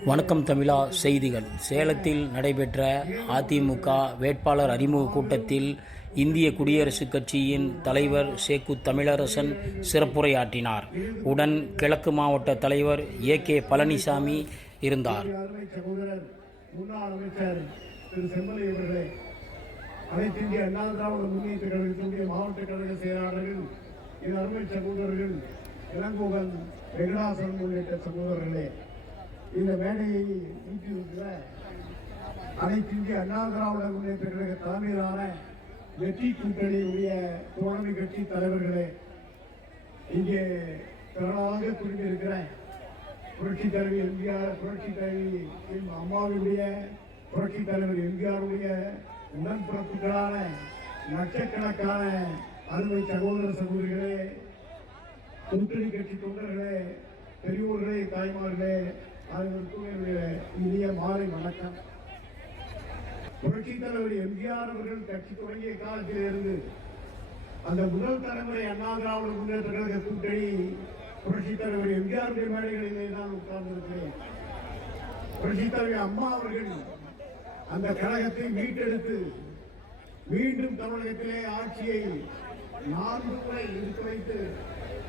வணக்கம் தமிழா செய்திகள். சேலத்தில் நடைபெற்ற அதிமுக வேட்பாளர் அறிமுக கூட்டத்தில் இந்திய குடியரசுக் கட்சியின் தலைவர் சேக்கு தமிழரசன் சிறப்புரையாற்றினார். உடன் கிழக்கு மாவட்ட தலைவர் ஏ கே பழனிசாமி இருந்தார். சகோதரர்கள் இளங்கோவன் வெங்கடாசன் உள்ளிட்ட சகோதரர்களே இந்த மேடையை நீட்டிருக்கிற அனைத்து இந்திய அண்ணா திராவிட முன்னேற்ற கழக தலைமையிலான வெற்றி கூட்டணியுடைய தோழமை கட்சி தலைவர்களே இங்கே திரளாக குடிந்திருக்கிற புரட்சி தலைவி எம்ஜிஆர் புரட்சி தலைவி எம் அம்மாவுடைய புரட்சி தலைவர் எம்ஜிஆருடைய உடன்பிறப்புகளான லட்சக்கணக்கான அருமை சகோதர சகோதரிகளே கூட்டணி கட்சி தொண்டர்களே பெரியோர்களே தாய்மார்களே அனைவருக்கும் என்னுடைய இனிய மாலை வணக்கம். புரட்சி தலைவர் எம்ஜிஆர் அவர்கள் கட்சி தொடங்கிய காலத்திலிருந்து அந்த முதல் தலைமுறை அண்ணா திராவிட முன்னேற்ற கழக கூட்டணி புரட்சி தலைவர் எம்ஜிஆருடைய மேடைகளிலே நான் உட்கார்ந்திருக்கிறேன். புரட்சி தலைவர் அம்மா அவர்கள் அந்த கழகத்தை மீட்டெடுத்து மீண்டும் தமிழகத்திலே ஆட்சியை நான்கு முறை இருக்க வைத்து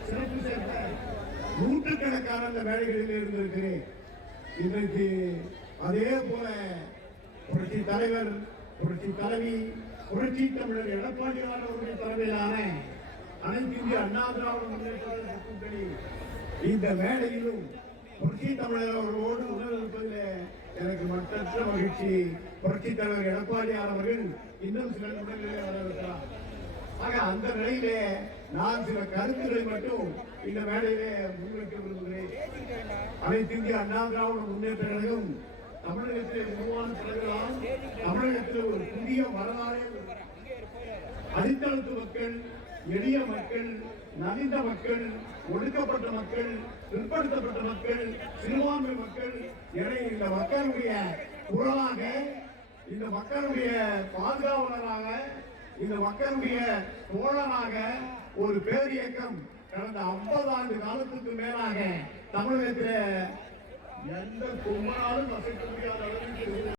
சிறப்பு சேர்த்த நூற்றுக்கணக்கான அந்த மேடைகளில் இருந்திருக்கிறேன். இன்றைக்கு அதே போல புரட்சி தலைவர் புரட்சி தலைவி புரட்சி தமிழர் எடப்பாடியார் அவர்கள் தலைமையிலான அனைத்து இந்திய அண்ணா திராவிட முன்னேற்ற கூட்டணி இந்த மேடையிலும் புரட்சி தமிழர் அவர்களோடு உணர்ந்திருப்பதில் எனக்கு மற்ற மகிழ்ச்சி. புரட்சி தலைவர் எடப்பாடியார் அவர்கள் இன்னும் சில நிமிடங்களே வரவிருக்கிறார். ஆக அந்த நிலையிலே நான் சில கருத்துக்களை மட்டும் இந்த மேடையிலே முன்வைக்க விரும்புகிறேன். அனைத்து இந்திய அண்ணா திராவிட முன்னேற்ற கழகம் தமிழகத்தில் உருவான பிறகுதான் தமிழகத்தில் ஒரு புதிய வரலாறு அடித்தளத்து மக்கள் எளிய மக்கள் நலிந்த மக்கள் ஒடுக்கப்பட்ட மக்கள் பிற்படுத்தப்பட்ட மக்கள் சிறுபான்மை மக்கள் என இந்த மக்களுடைய குரலாக இந்த மக்களுடைய பாதுகாவலராக இந்த மக்களுடைய தோழனாக ஒரு பேரியக்கம் கடந்த 50 ஆண்டு காலத்துக்கு மேலாக தமிழகத்தில் எந்த கும்மனாலும் வசிக்க முடியாத அளவுக்கு